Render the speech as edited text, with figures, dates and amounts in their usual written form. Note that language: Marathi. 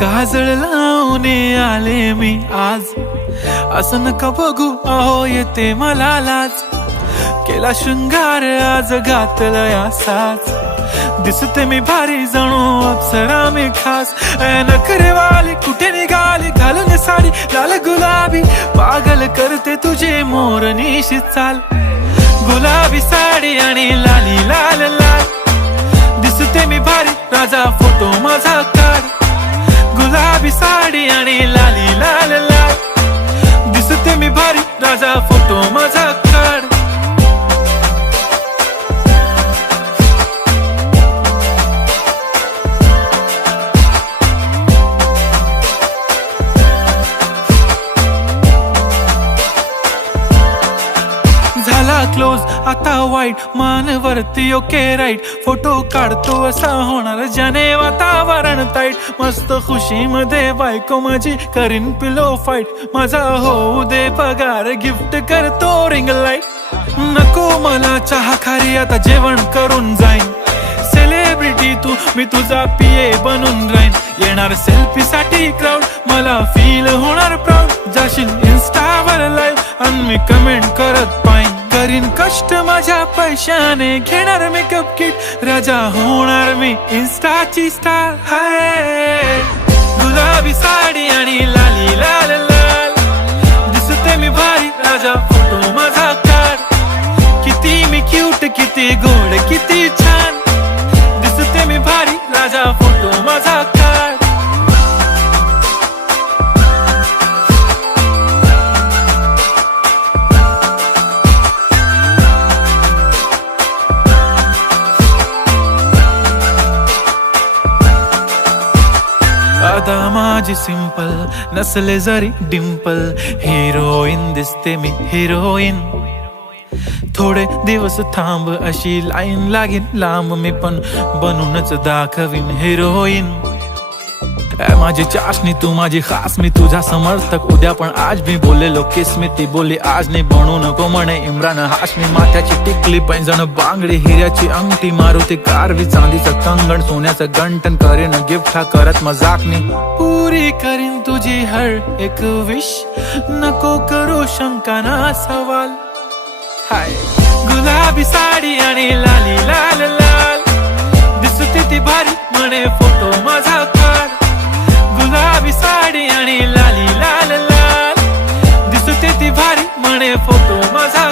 काजळ लावून आले मी आज, असं नका बघू अहो येते मला लाज. केला शृंगार आज घातला असाच, दिसते मी भारी जणू अप्सरा मी खास. नखरेवाली कुठे निघाली घालून साडी लाल गुलाबी, पागल करते तुझे मोरनीशी चाल. गुलाबी साडी आणि लाली लाल लाल, दिसते मी भारी राजा फोटो माझा काढ. गुलाबी साडी आणि लाली लाल लाल, दिसते मी भारी राजा फोटो माझा काढ. झाला क्लोज आता वाईट, मानवरती ओके राईट. फोटो काढतो असा होणार ज्याने वातावरण ताईट. मस्त खुशी मध्ये बायको माझी करीन पिलो फाईट. माझा होऊ दे पगार गिफ्ट करतो रिंग लाईट. नको मला चहा खारी आता जेवण करून जाईन. सेलिब्रिटी तू मी तुझा पिये बनून राहीन. येणार सेल्फी साठी क्राऊड मला फील होणार प्राऊड. जाशील इन्स्टावर लाईव्ह आणि मी कमेंट करत पाईन. करीन कष्ट माझ्या पैशाने घेणार मेकअप किट. राजा होणार मी इन्स्टाची स्टार. हाय गुलाबी साडी आणि लाली लाल लाल, दिसते मी भारी राजा फोटो माझा काढ. किती मी क्यूट किती गोड किती छान, दिसते मी भारी राजा फोटो माझा काढ. आता माझी सिंपल नसले जरी डिंपल, हिरोईन दिसते मी हिरोईन. थोडे दिवस थांब अशी लाईन लागेल लांब, मी पण बनूनच दाखवीन हिरोईन. माझी चाशनी तू माझी खास, मी तुझा समर्थक उद्या पण आज. मी बोललेलो किस मी ती बोली आज नाही. बनू नको म्हणे इम्रान हाशमी. माथ्याची टिकली पैंजण बांगडी, हिऱ्याची अंगठी, मारुती कारवी, चांदीचं कंगण, सोन्याचं गंटन. करीन गिफ्ट हा करत मजाकनी. पुरी करीन तुझी हर एक विश, नको करू शंका ना सवाल. हाय गुलाबी साडी आणि लाली लाल लाल, दिसते ती भारी म्हणे फोटो माझा काढ. गुलाबी साडी आणि लाली लाल लाल, दिसते ती भारी म्हणे फोटो माझा